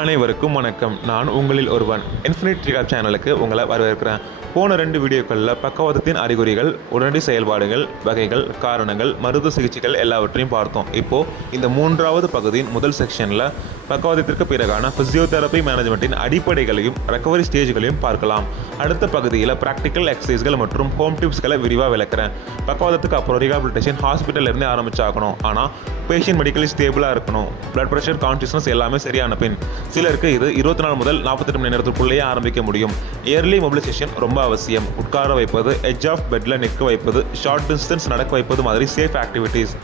அனைவருக்கும் வணக்கம். நான் உங்களில் ஒருவன். இன்ஃபினிட் ரிகாப் சேனலுக்கு உங்களை வரவேற்கிறேன். போன 2 வீடியோக்களில் பக்கவாதத்தின் அறிகுறிகள், உடனடி செயல்பாடுகள், வகைகள், காரணங்கள், மருத்துவ சிகிச்சைகள் எல்லாவற்றையும் பார்த்தோம். இப்போது இந்த 3வது பகுதியின் முதல் செக்ஷனில் பக்கவாதத்திற்கு பிறகான ஃபிசியோதெரப்பி மேனேஜ்மெண்ட்டின் அடிப்படைகளையும் ரெக்கவரி ஸ்டேஜ்களையும் பார்க்கலாம். அடுத்த பகுதியில் ப்ராக்டிக்கல் எக்ஸசைஸ்கள் மற்றும் ஹோம் டிப்ஸ்களை விரிவாக விளக்குறேன். பக்கவாதத்துக்கு அப்புறம் ரீஹாபிலிட்டேஷன் ஹாஸ்பிட்டல்லேருந்து ஆரம்பிச்சாகணும். ஆனால் பேஷண்ட் மெடிக்கலி ஸ்டேபிளாக இருக்கணும். பிளட் ப்ரெஷர், கான்ஷியஸ்னஸ் எல்லாமே சரியான பின். சிலருக்கு இது 24 முதல் 48 மணி நேரத்துக்குள்ளேயே ஆரம்பிக்க முடியும். இயர்லி மொபிலைசேஷன் ரொம்ப அவசியம். உட்கார வைப்பது, எட்ஜ் ஆஃப் பெட்டில் நிற்க வைப்பது, ஷார்ட் டிஸ்டன்ஸ் நடக்க வைப்பது மாதிரி சேஃப் ஆக்டிவிட்டீஸ்.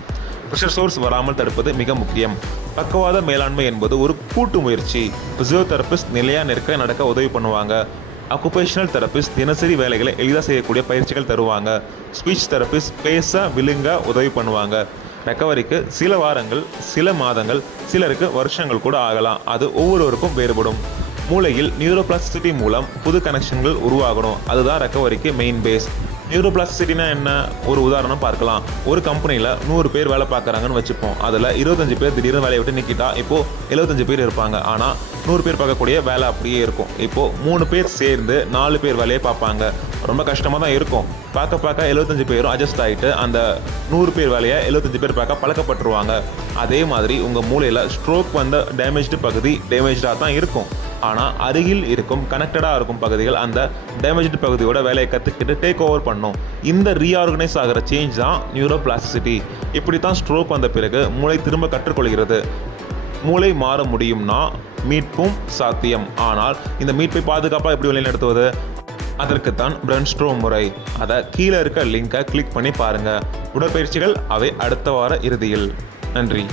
ப்ரெஷர் சோர்ஸ் வராமல் தடுப்பது மிக முக்கியம். பக்கவாத மேலாண்மை என்பது ஒரு கூட்டு முயற்சி. ஃபிசியோதெரபிஸ்ட் நிலையாக நிற்க நடக்க உதவி பண்ணுவாங்க. அக்குபேஷனல் தெரபிஸ்ட் தினசரி வேலைகளை எளிதாக செய்யக்கூடிய பயிற்சிகள் தருவாங்க. ஸ்பீச் தெரபிஸ்ட் பேச விழுங்க உதவி பண்ணுவாங்க. ரெக்கவரிக்கு சில வாரங்கள், சில மாதங்கள், சிலருக்கு வருஷங்கள் கூட ஆகலாம். அது ஒவ்வொருவருக்கும் வேறுபடும். மூளையில் நியூரோபிளாஸ்டிசிட்டி மூலம் புது கனெக்ஷன்கள் உருவாகணும். அதுதான் ரெக்கவரிக்கு மெயின் பேஸ். நியூரோபிளாஸ்டிசிட்டினா என்ன? ஒரு உதாரணம் பார்க்கலாம். ஒரு கம்பெனியில் 100 பேர் வேலை பார்க்குறாங்கன்னு வச்சுப்போம். அதில் 25 பேர் திடீர்னு வேலையை விட்டு நிற்கிட்டா இப்போது 75 பேர் இருப்பாங்க. ஆனால் 100 பேர் பார்க்கக்கூடிய வேலை அப்படியே இருக்கும். இப்போது 3 பேர் சேர்ந்து 4 பேர் வேலையை பார்ப்பாங்க. ரொம்ப கஷ்டமாக தான் இருக்கும். பார்க்க 75 பேரும் அட்ஜஸ்ட் ஆகிட்டு அந்த 100 பேர் வேலையை 75 பேர் பார்க்க பழக்கப்பட்டுருவாங்க. அதே மாதிரி உங்கள் மூளையில் ஸ்ட்ரோக் வந்த டேமேஜ்டு பகுதி டேமேஜாக தான் இருக்கும். ஆனால் அருகில் இருக்கும் கனெக்டடாக இருக்கும் பகுதிகள் அந்த டேமேஜ்டு பகுதியோட வேலையை கற்றுக்கிட்டு டேக் ஓவர் பண்ணும். இந்த ரீஆர்கனைஸ் ஆகிற சேஞ்ச் தான் நியூரோபிளாஸ்டிசிட்டி. இப்படி தான் ஸ்ட்ரோக் வந்த பிறகு மூளை திரும்ப கற்றுக்கொள்கிறது. மூளை மாற முடியும்னா மீட்பும் சாத்தியம். ஆனால் இந்த மீட்பை பாதுகாப்பாக எப்படி வழிநடத்துவது? அதற்குத்தான் பிரன்ஸ்ட்ரோ முறை. அதை கீழே இருக்க லிங்கை கிளிக் பண்ணி பாருங்கள். உடற்பயிற்சிகள் அவை அடுத்த வார இறுதியில். நன்றி.